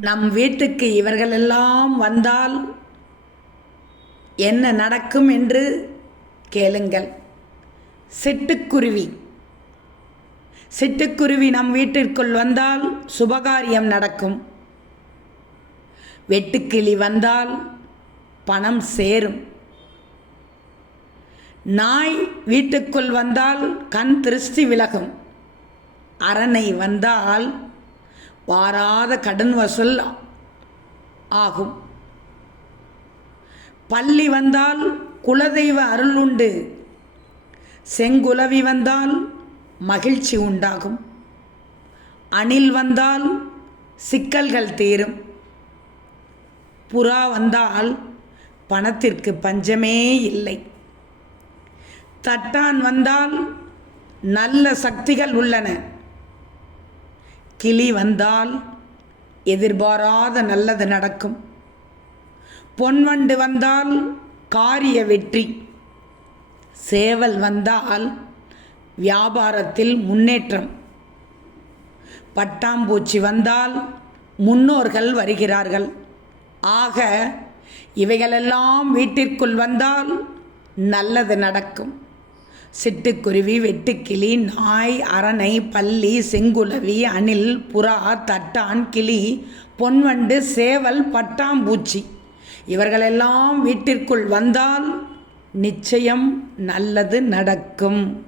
நம் வீட்டுக்கு இவர்களெல்லாம் வந்தால் என்ன நடக்கும் என்று கேளுங்கள். சிட்டுக்குருவி சிட்டுக்குருவி நம் வீட்டிற்குள் வந்தால் சுபகாரியம் நடக்கும். வெட்டுக்கிளி வந்தால் பணம் சேரும். நாய் வீட்டுக்குள் வந்தால் கண் திருஷ்டி விலகும். அரணை வந்தால் வாராத கடன் வசூல் ஆகும். பள்ளி வந்தால் குலதெய்வ அருள் உண்டு. செங்குலவி வந்தால் மகிழ்ச்சி உண்டாகும். அணில் வந்தால் சிக்கல்கள் தீரும். புறா வந்தால் பணத்திற்கு பஞ்சமே இல்லை. தட்டான் வந்தால் நல்ல சக்திகள் உள்ளன. கிளி வந்தால் எதிர்பாராத நல்லது நடக்கும். பொன்வண்டு வந்தால் காரிய வெற்றி. சேவல் வந்தால் வியாபாரத்தில் முன்னேற்றம். பட்டாம்பூச்சி வந்தால் முன்னோர்கள் வருகிறார்கள். ஆக இவைகளெல்லாம் வீட்டிற்குள் வந்தால் நல்லது நடக்கும். சிட்டுக்குருவி, வெட்டுக்கிளி, நாய், அரணை, பல்லி, செங்குலவி, அணில், புறா, தட்டான், கிளி, பொன்வண்டு, சேவல், பட்டாம்பூச்சி இவர்களெல்லாம் வீட்டிற்குள் வந்தால் நிச்சயம் நல்லது நடக்கும்.